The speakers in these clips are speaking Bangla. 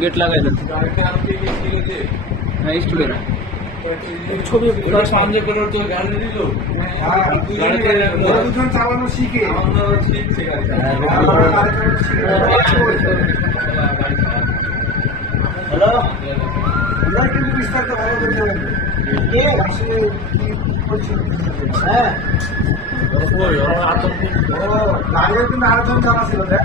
গেট লাগাই হ্যাঁ স্টুডেন্ট ছবি হ্যাঁ, চালানো শিখে। হ্যাঁ, হ্যাঁ, হ্যালো? কিন্তু বিস্তারিত ভালো করে জানেন কে আসলে কি করছে? হ্যাঁ। আরেকজন আরেকজন জানা ছিল দেখ।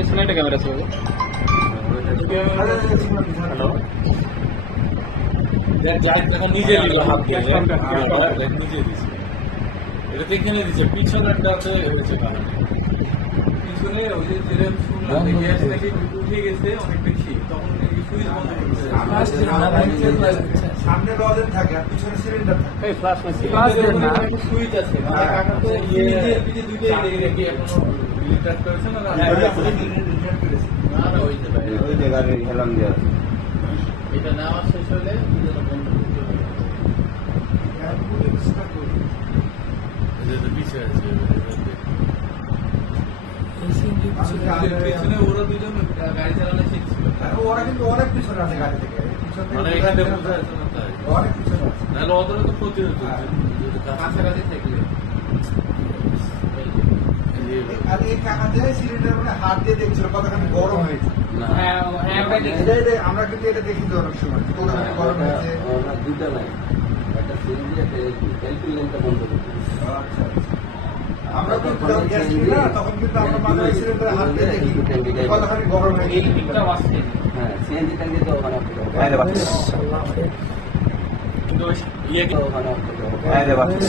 পিছনে একটা ক্যামেরা ছিল দেখে দিচ্ছে পিছনে একটা আছে হয়েছে পিছনে গেছে অনেক বেশি সামনে থাকে আর পিছনে সিলিন্ডার সুইচ আছে এটা নেওয়া শেষ হলে পিছিয়ে আছে পিছনে ওরা দুজন গাড়ি চালানো শিখছিল হ্যাঁ, ওরা কিন্তু অনেক পিছনে আছে গাড়ি থেকে। মানে এখানে বোঝা যাচ্ছে না তাই? অনেক পিছনে আছে। নাহলে অতটা তো ক্ষতি হতো হ্যাঁ। কাছাকাছি থাকলে আর এই কাকাদের সিলিন্ডার মানে হাত দিয়ে দেখছিল কতখানি গরম হয়েছে। হ্যাঁ, হ্যাঁ, হ্যাঁ, আমরা কিন্তু এটা দেখি তো কতখানি গরম হয়েছে। দুইটা লাইন একটা একটা আচ্ছা, আচ্ছা। আমরা কিন্তু গ্যাস কিনি তখন কিন্তু আমরা মাঝে সিলিন্ডার হাত দিয়ে দেখি কতখানি গরম হয়েছে। এই পিকটা আসছে। হ্যাঁ সিএনজি ট্যাঙ্কে তো মানে বাইরে বাচ্চা ইয়ে কি মানে বাইরে বাচ্চা